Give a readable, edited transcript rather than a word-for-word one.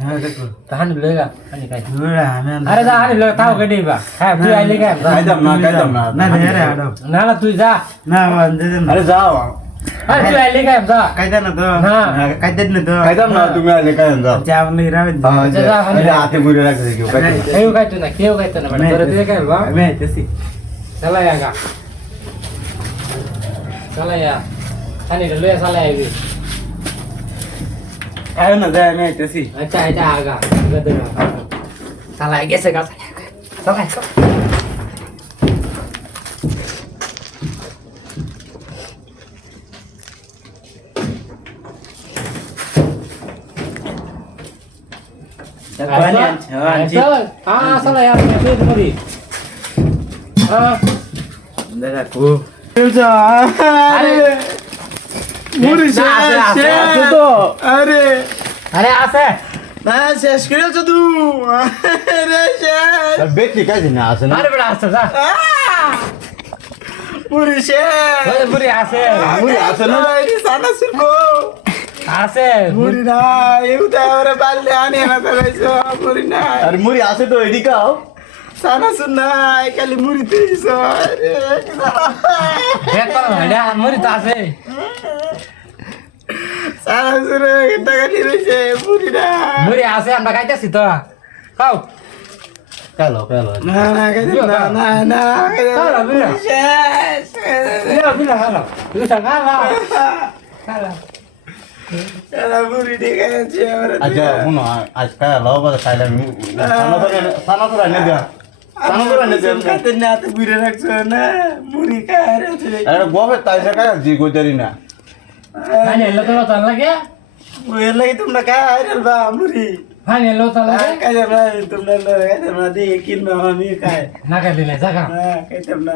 হ্যাঁ দেখো তাহান লইগা আনি খাই ওরা আমি আরে যা আনি লই তাও কেটে দিবা হ্যাঁ তুই আইলে কে খাইতাম না না রে রে আডো না না তুই যা না বান্দে না আরে যাও আরে তুই আইলে কে যা কাইদা না তো না কাইদা না তো খাইতাম না তুমি আইলে খাইতাম যাও যা আমনে রাবে আরে হাতে ঘুরে রাখছে কেউ খাইতে কেউ খাইতো না কেউ খাইতো না বড় তোরে দিয়ে খাইবা আমি আইতেছি চালাই আগা চালাই আ আনি লইয়া চালাই আইবি আয় না যা আমি আইতেছি আচ্ছা এটা আগা গদর চালাই গেছে গা চালাই চালাই আর মরি দাদা কো আরে মুড়ি শেষ তো আরে আরে আছে না শেষ করে তো তুই আরে শেষ আর বেটি কাজে না আসে না আরে বড় আছে যা মুড়ি শেষ ওরে বুড়ি আছে মুড়ি আছে না এই সানা সিরকো আছে মুড়ি না এউটা ওরে বাল্লে আনে না তো কইছো মুড়ি না আর মুড়ি আছে তো এডি খাও সানা শুন না খালি মুড়ি দিছো আরে দেখ পারো না মরি তো আছে সানা শুন এটা খালি রইছে মুড়ি না মুড়ি আছে আমরা খাইতেছি তো খাও কালো না না খাইতে না না না খালা বিনা শেষ বিনা খালা তুই খালা খালা এরা মুড়ি দিয়ে খাইছে ওরে আচ্ছা শুনো আজকে লাও বাদ খাইলে সানা তো রান্না দিয়া সানা তো রান্না দিয়া খাইতে না তো বুড়ে রাখছো না মুড়ি খায় রে আরে গোবে তাইছে কাজ জি কইতারি না খানি এলো তো তার লাগে মুড়ি লাগি তোমরা খায় রে বা মুড়ি খানি এলো তার লাগে খাইতে না তোমরা খাইতে না দিয়ে কিনবা আমি খায় না খাই দিলে যা খা না খাইতে না